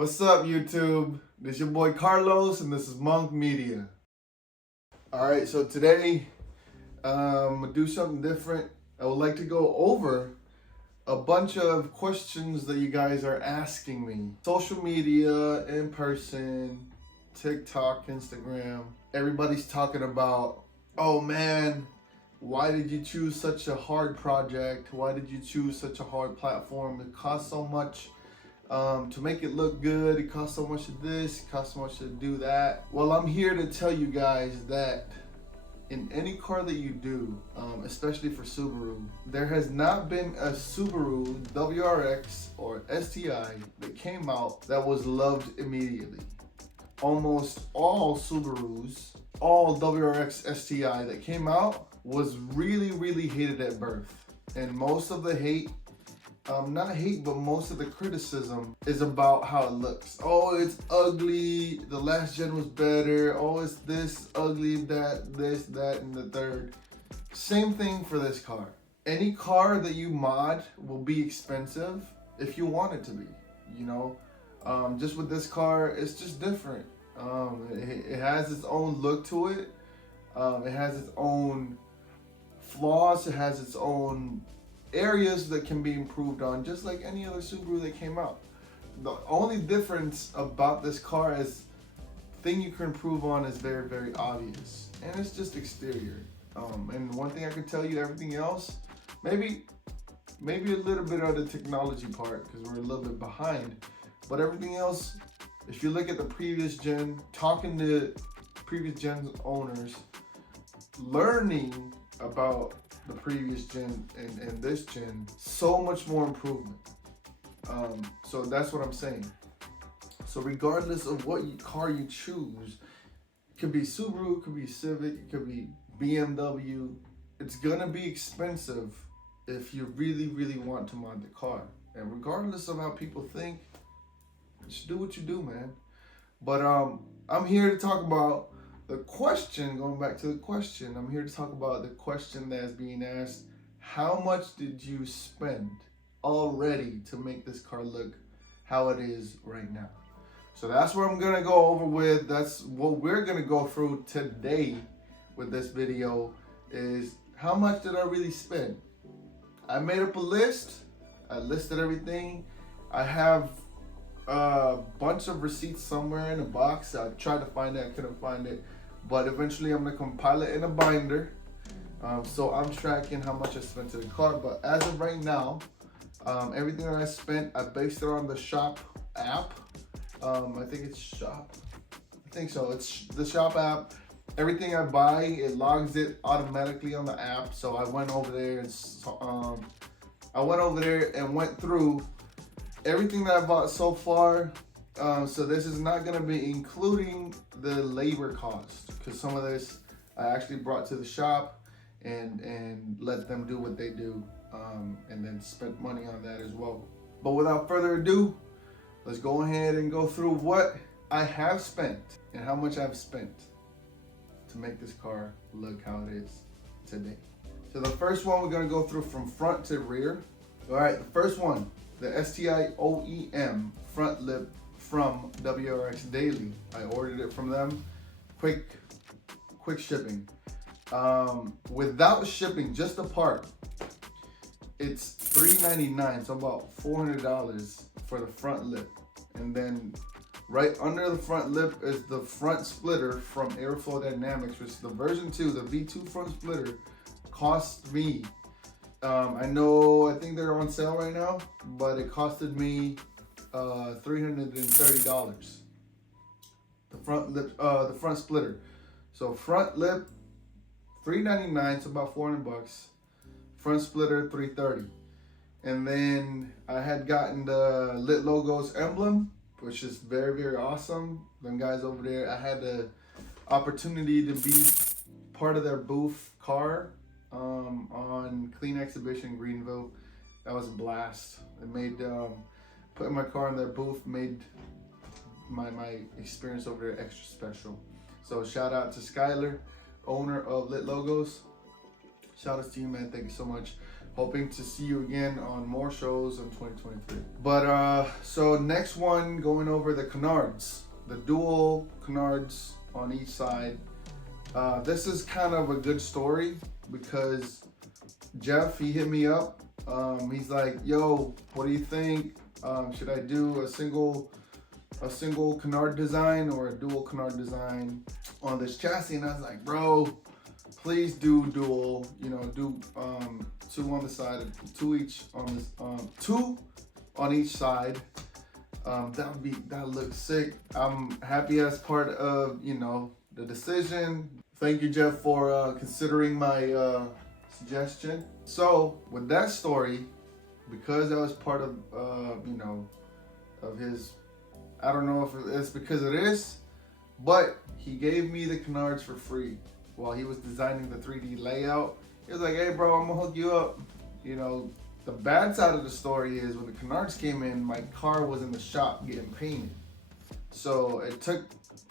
What's up, YouTube? This is your boy Carlos, and this is Monk Media. Alright, so today, I'm gonna do something different. I would like to go over a bunch of questions that you guys are asking me. Social media, in person, TikTok, Instagram. Everybody's talking about, oh man, why did you choose such a hard project? Why did you choose such a hard platform? It costs so much to make it look good. It costs so much of this, it costs so much to do that. Well, I'm here to tell you guys that in any car that you do, especially for Subaru, there has not been a Subaru WRX or STI that came out that was loved immediately. Almost all Subarus, all WRX STI that came out was really hated at birth. And most of the hate, not hate, but most of the criticism is about how it looks. Oh, it's ugly, the last gen was better, oh, it's this ugly, that, this, that, and the third. Same thing for this car. Any car that you mod will be expensive if you want it to be, you know? Just with this car, it's just different. It has its own look to it. It has its own flaws, it has its own areas that can be improved on, just like any other Subaru that came out. The only difference about this car is thing you can improve on is very obvious, and it's just exterior. And one thing I can tell you, everything else, maybe a little bit of the technology part because we're a little bit behind, but everything else, if you look at the previous gen, talking to previous gen's owners, learning about the previous gen and this gen, so much more improvement. So that's what I'm saying. So regardless of what car you choose, it could be Subaru, it could be Civic, it could be BMW, it's gonna be expensive if you really want to mod the car. And regardless of how people think, just do what you do, man. But I'm here to talk about the question, going back to the question, I'm here to talk about the question that's being asked. How much did you spend already to make this car look how it is right now? So that's what I'm gonna go over with. That's what we're gonna go through today with this video, is how much did I really spend? I made up a list. I listed everything. I have a bunch of receipts somewhere in a box. I tried to find it, I couldn't find it. But eventually I'm gonna compile it in a binder. So I'm tracking how much I spent to the car. But as of right now, everything that I spent, I based it on the Shop app. I think it's Shop. I think so. It's the Shop app. Everything I buy, it logs it automatically on the app. So I went over there and went through everything that I bought so far. So this is not going to be including the labor cost, because some of this I actually brought to the shop and let them do what they do, and then spent money on that as well. But without further ado, let's go ahead and go through what I have spent and how much I've spent to make this car look how it is today. So the first one we're going to go through from front to rear. All right, the first one, the STI OEM Front Lip from WRX Daily. I ordered it from them. Quick shipping. Without shipping, just the part, it's $3.99, so about $400 for the front lip. And then right under the front lip is the front splitter from Aeroflowdynamics, which is the version 2, the V2 front splitter. Cost me, I think they're on sale right now, but it costed me $330. The front lip, the front splitter. So front lip, $3.99, so about $400. Front splitter, $330. And then I had gotten the Litlogos Emblem, which is very awesome. Them guys over there, I had the opportunity to be part of their booth car on Clean Exhibition Greenville. That was a blast. It made putting my car in their booth made my experience over there extra special. So shout out to Skyler, owner of Litlogos. Shout out to you, man. Thank you so much. hoping to see you again on more shows in 2023. But so next one, going over the canards, the dual canards on each side. This is kind of a good story because Jeff, he hit me up. He's like, yo, what do you think? Should I do a single canard design or a dual canard design on this chassis? And I was like, bro, please do dual, do two on the side, two on each side. That looks sick. I'm happy as part of, the decision. Thank you, Jeff, for considering my suggestion. So with that story, because I was part of, of his, I don't know if it's because it is, but he gave me the canards for free while he was designing the 3D layout. He was like, hey bro, I'm gonna hook you up. The bad side of the story is when the canards came in, my car was in the shop getting painted. So it took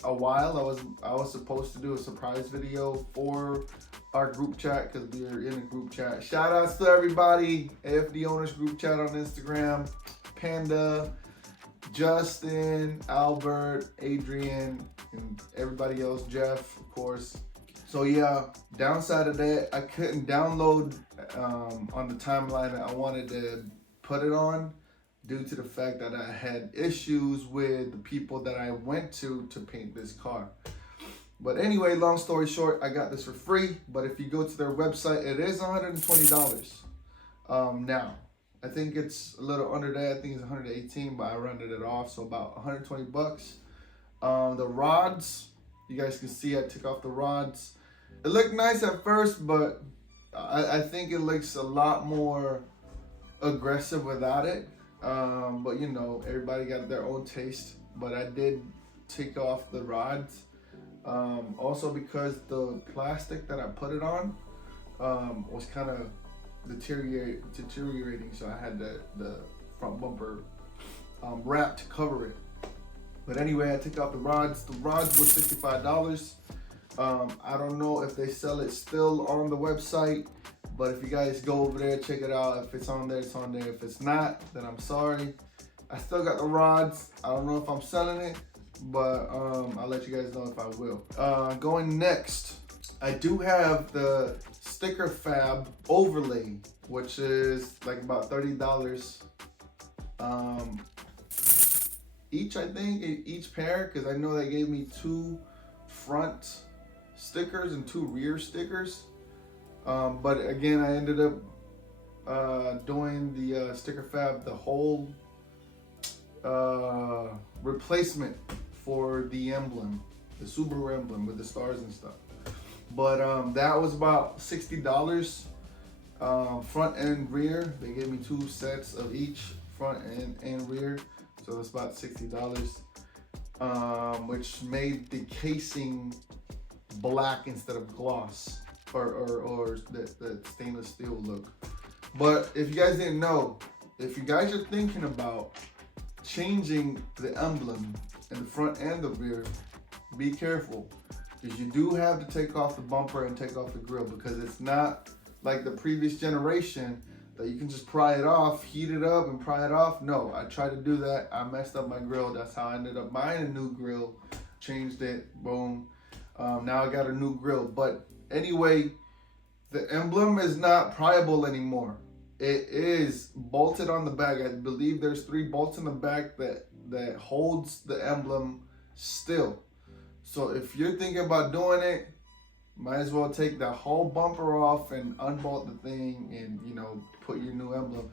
a while. I was supposed to do a surprise video for our group chat because we are in a group chat. Shout outs to everybody, AFD Owners group chat on Instagram, Panda, Justin, Albert, Adrian, and everybody else, Jeff, of course. So yeah, downside of that, I couldn't download on the timeline that I wanted to put it on due to the fact that I had issues with the people that I went to paint this car. But anyway, long story short, I got this for free. But if you go to their website, it is $120 now. I think it's a little under that. I think it's 118, but I rounded it off, so about 120 bucks. The rods, you guys can see I took off the rods. It looked nice at first, but I think it looks a lot more aggressive without it. But everybody got their own taste. But I did take off the rods. Also because the plastic that I put it on was kind of deteriorating, so I had the front bumper wrap to cover it. But anyway, I took off the rods. The rods were $65. I don't know if they sell it still on the website, but if you guys go over there, check it out. If it's on there, it's on there. If it's not, then I'm sorry. I still got the rods. I don't know if I'm selling it, but I'll let you guys know if I will. Going next, I do have the StickerFab Overlay, which is like about $30 each, I think, each pair, because I know they gave me 2 front stickers and 2 rear stickers. But again, I ended up doing the StickerFab, the whole replacement for the emblem, the Subaru emblem with the stars and stuff. But that was about $60 front and rear. They gave me 2 sets of each front and rear, so it's about $60, which made the casing black instead of gloss or the stainless steel look. But if you guys didn't know, if you guys are thinking about changing the emblem in the front and the rear, be careful, because you do have to take off the bumper and take off the grill, because it's not like the previous generation that you can just pry it off, heat it up and pry it off. No, I tried to do that. I messed up my grill. That's how I ended up buying a new grill, changed it, boom. Now I got a new grill. But anyway, the emblem is not pryable anymore. It is bolted on the back. I believe there's 3 bolts in the back that holds the emblem still. So if you're thinking about doing it, might as well take the whole bumper off and unbolt the thing and, put your new emblem.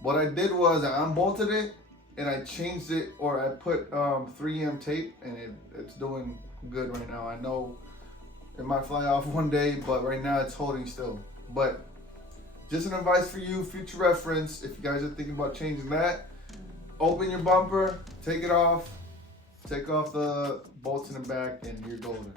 What I did was I unbolted it and I changed it, or I put 3M tape, and it's doing good right now. I know it might fly off one day, but right now it's holding still. But just an advice for you, future reference, if you guys are thinking about changing that, open your bumper, take it off, take off the bolts in the back, and you're golden.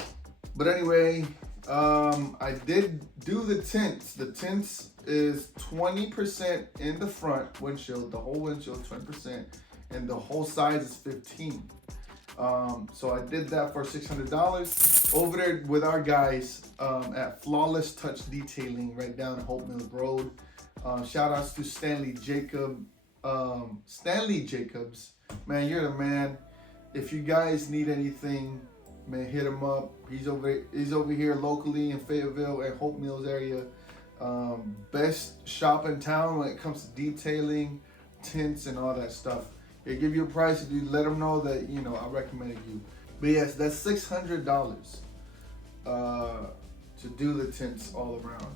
But anyway, I did do the tints. The tints is 20% in the front windshield, the whole windshield 20%, and the whole sides is 15. So I did that for $600 over there with our guys at Flawless Touch Detailing right down Hope Mills Road. Shout outs to Stanley Jacobs. Man, you're the man. If you guys need anything, man, hit him up. He's over here locally in Fayetteville and Hope Mills area. Best shop in town when it comes to detailing, tints, and all that stuff. He'll give you a price if you let him know that, you know, I recommended you. But yes, that's $600 to do the tints all around.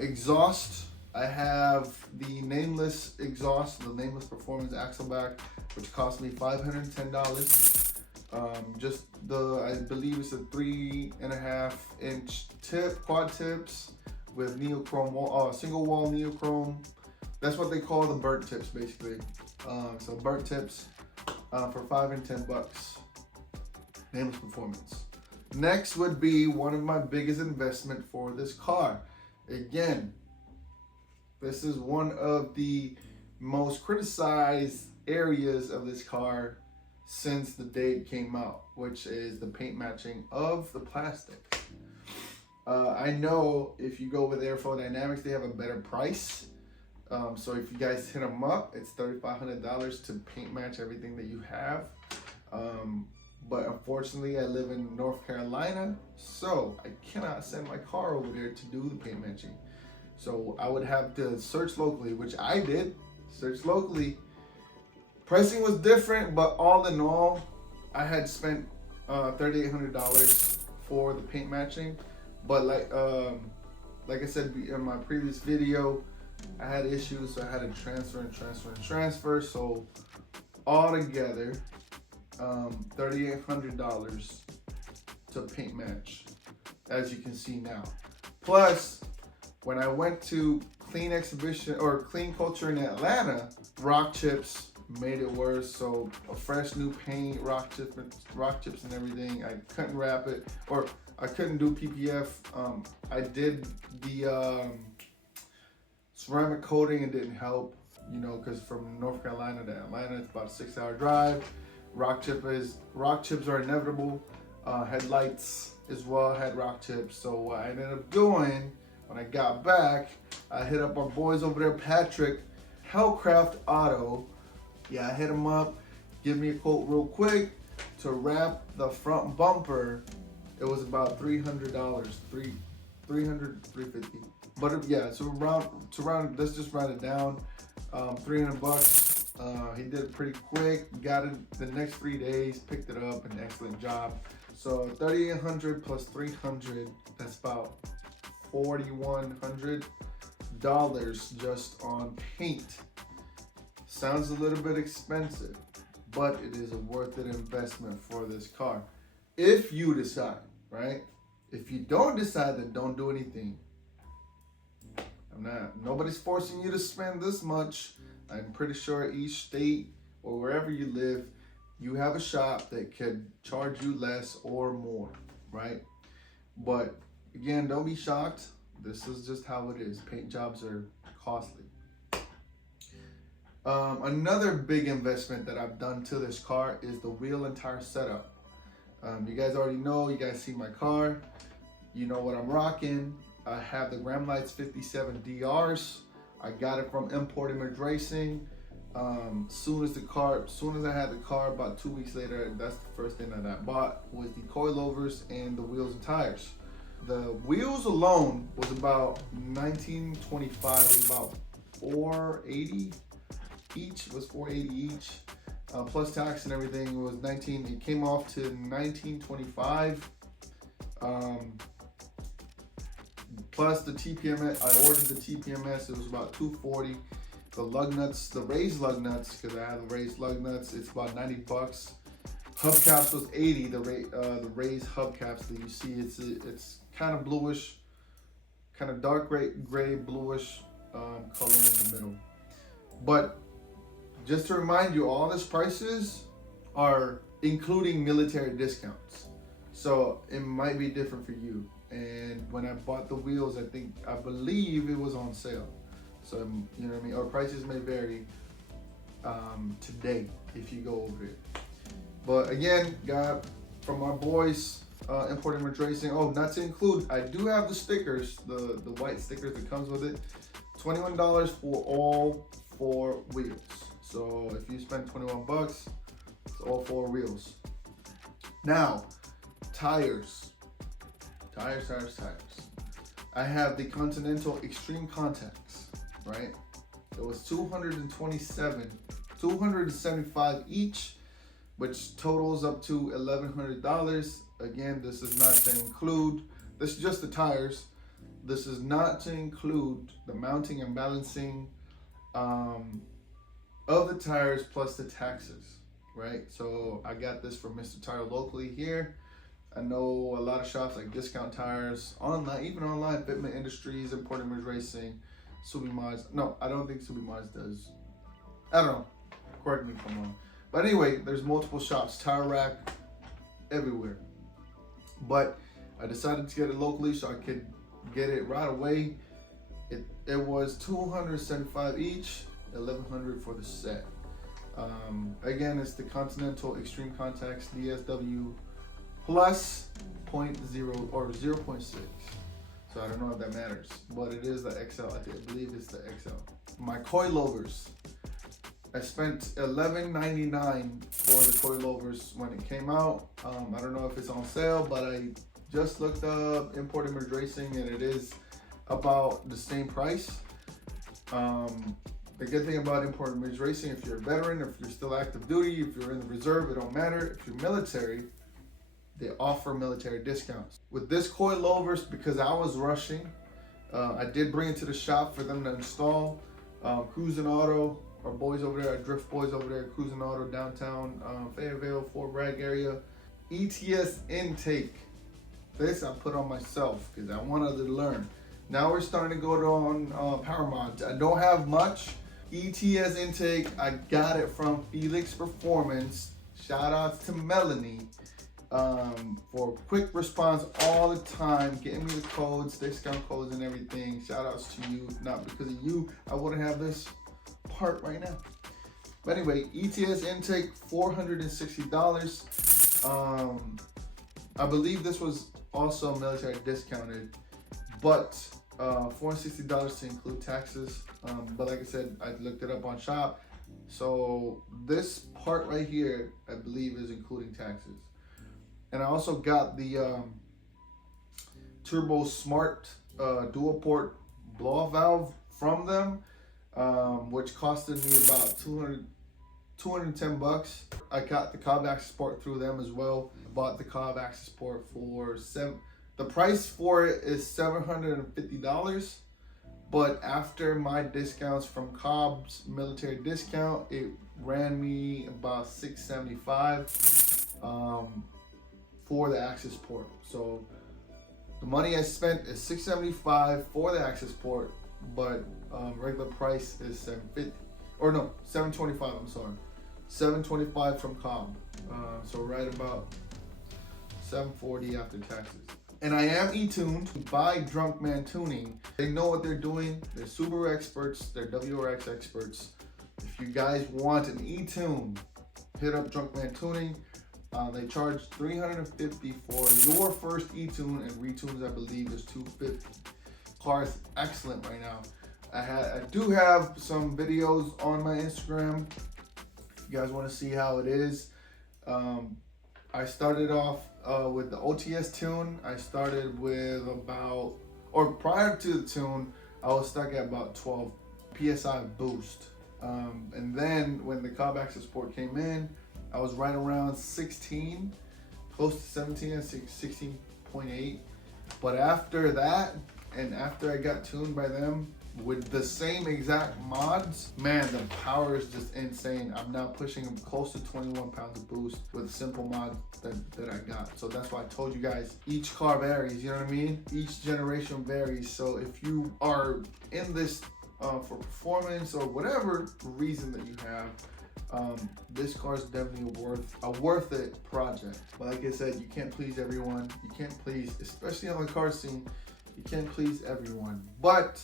Exhaust, I have the Nameless exhaust, the Nameless Performance Axleback, which cost me $510. Just I believe it's a 3.5 inch tip, quad tips with neochrome, single wall neochrome. That's what they call the burnt tips, basically. So burnt tips for $5 and $10. Nameless Performance. Next would be one of my biggest investment for this car. Again, this is one of the most criticized areas of this car since the day it came out, which is the paint matching of the plastic. I know if you go with Aeroflowdynamics, they have a better price. So if you guys hit them up, it's $3,500 to paint match everything that you have. But unfortunately, I live in North Carolina, so I cannot send my car over there to do the paint matching. So I would have to search locally, which I did, search locally. Pricing was different, but all in all, I had spent $3,800 for the paint matching. But like I said in my previous video, I had issues, so I had to transfer. So altogether, $3,800 to paint match, as you can see now. Plus, when I went to Clean Exhibition or Clean Culture in Atlanta, rock chips made it worse. So a fresh new paint, rock chips and everything. I couldn't wrap it, or I couldn't do PPF. I did the ceramic coating, and didn't help, you know, because from North Carolina to Atlanta, it's about a 6-hour drive. Rock chips are inevitable. Headlights as well had rock chips. So what I ended up doing when I got back, I hit up our boys over there, Patrick, Hellcraft Auto. Yeah, I hit him up, give me a quote real quick to wrap the front bumper. It was about $300, $350. But yeah, so let's just round it down. $300. He did it pretty quick. Got it the next 3 days. Picked it up. An excellent job. So $3,800 plus $300. That's about $4,100 just on paint. Sounds a little bit expensive, but it is a worth it investment for this car. If you decide, right? If you don't decide, then don't do anything. Nobody's forcing you to spend this much. I'm pretty sure each state or wherever you live, you have a shop that could charge you less or more, right? But again, don't be shocked. This is just how it is. Paint jobs are costly. Another big investment that I've done to this car is the wheel and tire setup. You guys already know, you guys see my car. You know what I'm rocking. I have the Gramlights 57 DRs. I got it from Import Image Racing. Soon as I had the car, about 2 weeks later, that's the first thing that I bought was the coilovers and the wheels and tires. The wheels alone was about $19.25, was about $480 each. Was $480 each, plus tax and everything. It was $19. It came off to $19.25. Plus the TPMS, I ordered the TPMS, it was about $240. The lug nuts, the raised lug nuts, because I have the raised lug nuts, it's about $90. Hubcaps was $80, the raised hubcaps that you see, it's kind of bluish, kind of dark gray bluish color in the middle. But just to remind you, all these prices are including military discounts. So it might be different for you. And when I bought the wheels, I believe it was on sale. So, you know what I mean? Or prices may vary today if you go over it. But again, got from our boys, import image racing. Oh, not to include, I do have the stickers, the white stickers that comes with it. $21 for all 4 wheels. So if you spend 21 bucks, it's all 4 wheels. Now, tires. I have the Continental Extreme Contacts, right? It was $275 each, which totals up to $1,100. Again, this is not to include, this is just the tires. This is not to include the mounting and balancing of the tires plus the taxes, right? So I got this from Mr. Tire locally here. I know a lot of shops like Discount Tires, online, even online, Fitment Industries, Import Image Racing, Subimods. No, I don't think Subimods does. I don't know. Correct me if I'm wrong. But anyway, there's multiple shops, Tire Rack, everywhere. But I decided to get it locally so I could get it right away. It was $275 each, $1,100 for the set. Again, it's the Continental Extreme Contacts DSW plus 0.0 or 0.6. So I don't know if that matters, but it is the XL. I believe it's the XL. My coilovers. I spent $11.99 for the coilovers when it came out. I don't know if it's on sale, but I just looked up Import Image Racing and it is about the same price. The good thing about Import Image Racing, if you're a veteran, if you're still active duty, if you're in the reserve, it don't matter. If you're military, they offer military discounts. With this coilovers, because I was rushing, I did bring it to the shop for them to install. Cruising Auto, our boys over there, our Drift boys over there, Cruising Auto downtown, Fayetteville, Fort Bragg area. ETS Intake. This I put on myself because I wanted to learn. Now we're starting to go on power mods. I don't have much. ETS Intake, I got it from Felix Performance. Shout outs to Melanie for quick response all the time, getting me the codes, discount codes and everything. Shout outs to you. Not because of you, I wouldn't have this part right now. But anyway, ETS Intake, $460. I believe this was also military discounted, but $460 to include taxes. But like I said, I looked it up on shop. So this part right here, I believe, is including taxes. And I also got the TurboSmart dual port blow valve from them, which costed me about 210 bucks. I got the COBB access port through them as well. Bought the COBB access port for the price for it is $750, but after my discounts from COBB's military discount, it ran me about $675 for the access port. So the money I spent is $675 for the access port, but regular price is $750, or no, $725. I'm sorry, $725 from COBB. So right about $740 after taxes. And I am Etune by DrunkMann Tuning. They know what they're doing. They're Subaru experts. They're WRX experts. If you guys want an Etune, hit up DrunkMann Tuning. They charge $350 for your first Etune, and retunes I believe is $250. Car is excellent right now. I do have some videos on my Instagram. If you guys want to see how it is. I started off with the OTS tune. I started with prior to the tune, I was stuck at about 12 PSI boost. And then when the COBB access port came in, I was right around 16, close to 17 and 16.8. But after that, and after I got tuned by them with the same exact mods, man, the power is just insane. I'm now pushing close to 21 pounds of boost with simple mods that I got. So that's why I told you guys, each car varies, you know what I mean? Each generation varies. So if you are in this for performance or whatever reason that you have, this car is definitely a worth it project. But like I said, you can't please everyone. You can't please, especially on the car scene, you can't please everyone. But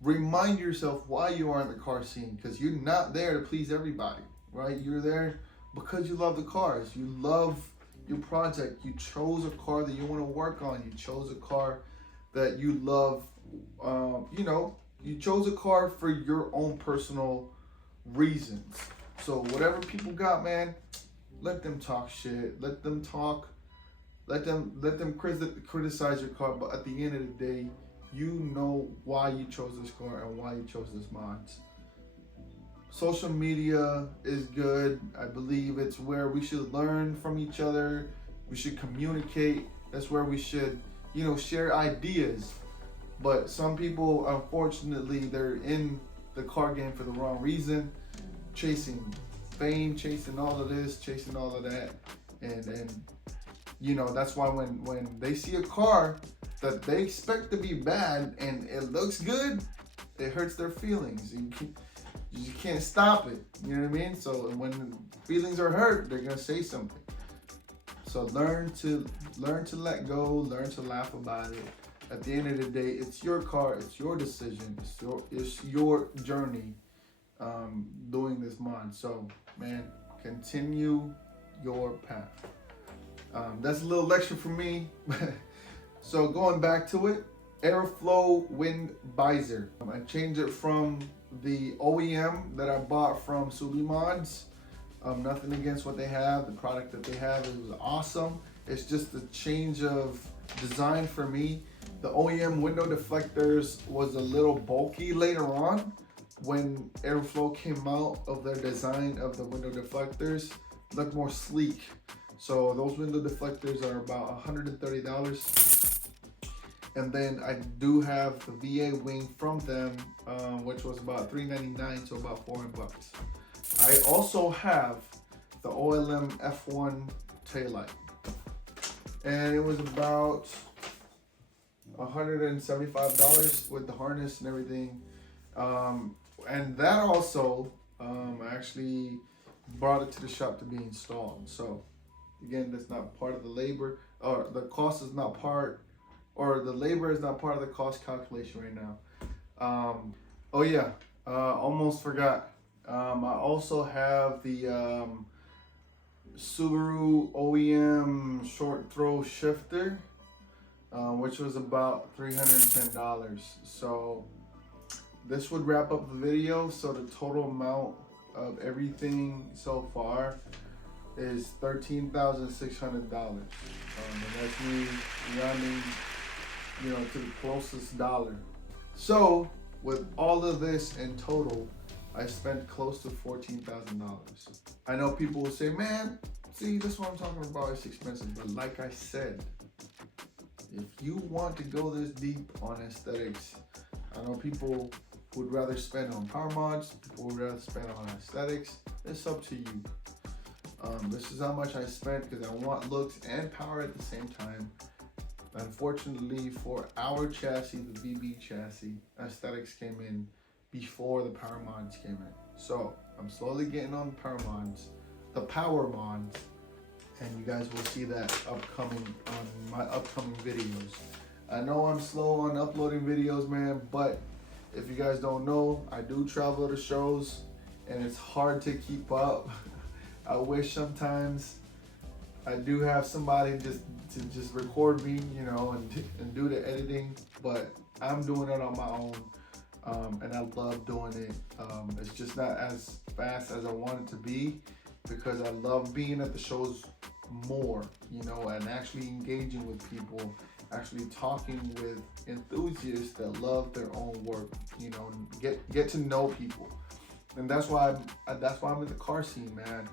remind yourself why you are in the car scene, because you're not there to please everybody, right? You're there because you love the cars. You love your project. You chose a car that you want to work on. You chose a car that you love. You know, you chose a car for your own personal reasons. So whatever people got, man, let them talk shit. Let them talk. Let them criticize your car. But at the end of the day, you know why you chose this car and why you chose this mods. Social media is good. I believe it's where we should learn from each other. We should communicate. That's where we should, you know, share ideas. But some people, unfortunately, they're in the car game for the wrong reason, chasing fame, chasing all of this, chasing all of that, and you know, that's why when they see a car that they expect to be bad and it looks good, it hurts their feelings. You can't stop it. You know what I mean? So when feelings are hurt, they're gonna say something. So learn to let go, learn to laugh about it. At the end of the day, it's your car, it's your decision, it's your journey doing this mod. So man, continue your path. That's a little lecture from me. So going back to it, Aeroflow wind visor. I changed it from the OEM that I bought from COBB Mods. Nothing against what they have. The product that they have is awesome. It's just a change of design for me. The OEM window deflectors was a little bulky later on when Aeroflow came out of their design of the window deflectors. Look more sleek. So those window deflectors are about $130. And then I do have the VA Wing from them, which was about $399, so about $400. I also have the OLM F1 Tailight, and it was about $175 with the harness and everything. And that also, I actually brought it to the shop to be installed. So again, that's not part of the labor, or the cost is not part, or the labor is not part of the cost calculation right now. Oh yeah, almost forgot. I also have the Subaru OEM short throw shifter, which was about $310. So this would wrap up the video. So the total amount of everything so far is $13,600. And that's me rounding, you know, to the closest dollar. So with all of this in total, I spent close to $14,000. I know people will say, man, see, this is what I'm talking about, it's expensive. But like I said, if you want to go this deep on aesthetics, I know people would rather spend on power mods, people would rather spend on aesthetics. It's up to you. This is how much I spent because I want looks and power at the same time. Unfortunately for our chassis, the VB chassis, aesthetics came in before the power mods came in. So I'm slowly getting on the power mods, and you guys will see that upcoming on my upcoming videos. I know I'm slow on uploading videos, man, but if you guys don't know, I do travel to shows and it's hard to keep up. I wish sometimes I do have somebody to just record me, you know, and do the editing, but I'm doing it on my own. And I love doing it. It's just not as fast as I want it to be because I love being at the shows more, you know, and actually engaging with people, actually talking with enthusiasts that love their own work, you know, and get to know people. And that's why I'm in the car scene, man.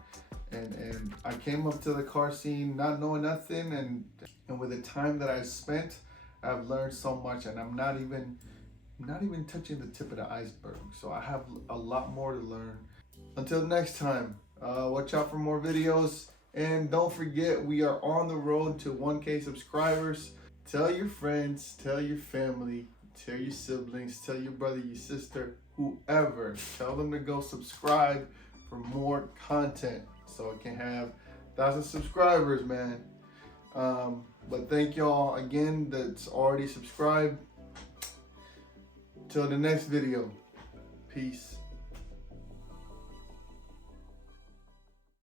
And I came up to the car scene not knowing nothing, and with the time that I spent, I've learned so much, and I'm not even touching the tip of the iceberg. So I have a lot more to learn. Until next time, watch out for more videos. And don't forget, we are on the road to 1K subscribers. Tell your friends, tell your family, tell your siblings, tell your brother, your sister, whoever. Tell them to go subscribe for more content so it can have 1,000 subscribers, man. But thank y'all again that's already subscribed. Till the next video, peace.